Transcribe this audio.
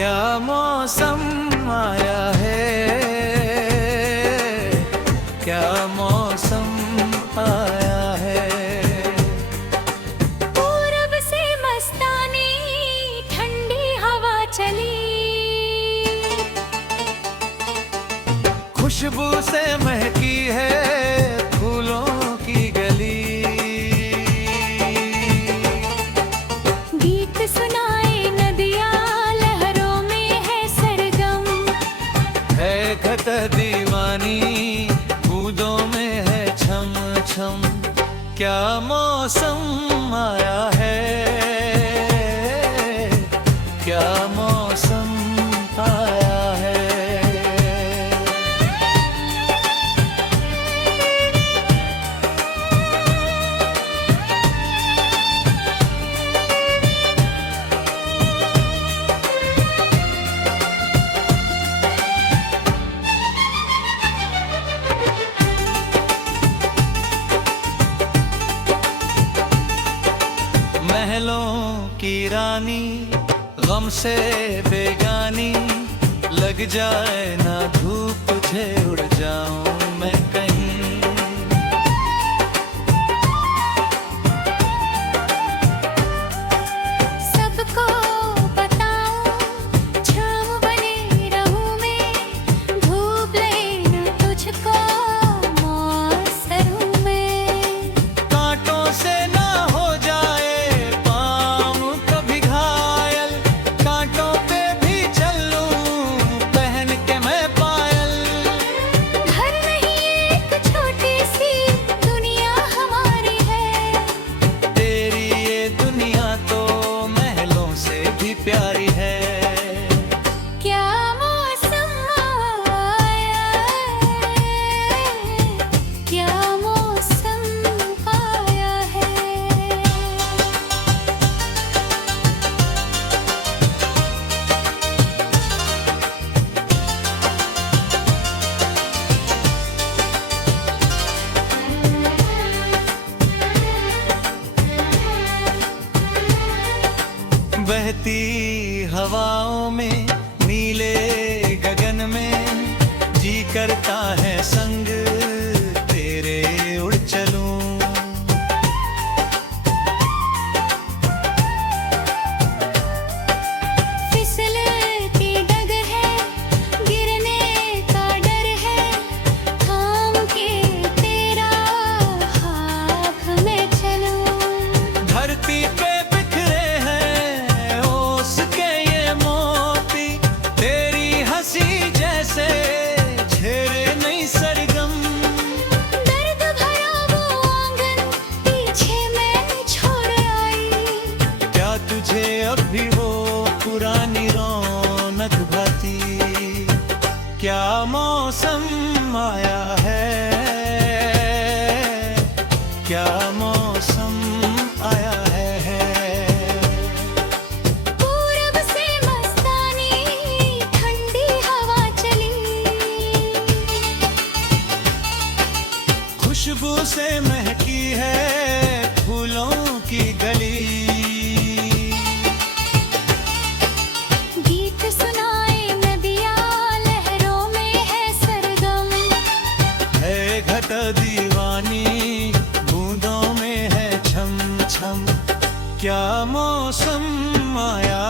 क्या मौसम आया है, क्या मौसम आया है। पूरब से मस्तानी ठंडी हवा चली, खुशबू से महकी है फूलों की गली। गीत सुनाए नदियाँ लहरों में है सरगम, है घट दीवानी बूंदों में है छम छम। क्या मौसम आया है, क्या मौसम आया है। महलों की रानी गम से बेगानी, लग जाए ना धूप तुझे उड़ जाऊं मैं कहीं। सबको बताऊं छाँव बने रहूं मैं, धूप लेना तुझको मौसम में। कांटों से ना हो जाए पाँव कभी घायल, कांटों पे भी चलूं पहन के मैं पायल। घर नहीं एक छोटी सी दुनिया हमारी है, तेरी ये दुनिया तो महलों से भी प्यारी है। क्या मौसम आया है, क्या मौसम आया है। बहती हवाओं में नीले गगन में जी करता है संग तेरे उड़ चलूं। फिसलती डगर है, गिरने का डर है, थाम के तेरा हाथ में चलूं। धरती पे बिखरे हैं ओस के ये मोती, तेरी हंसी जैसे छेड़े नहीं सरगम। दर्द भरा वो आंगन पीछे मैं छोड़ आई, क्या तुझे अब भी वो पुरानी रौनक भाती। क्या मौसम आया है, क्या मौसम आया है। पूरब से मस्तानी ठंडी हवा चली, खुशबू से महकी है फूलों की गली। गीत सुनाए नदियाँ लहरों में है सरगम, है घट दीवानी बूंदों में है छम छम। क्या मौसम आया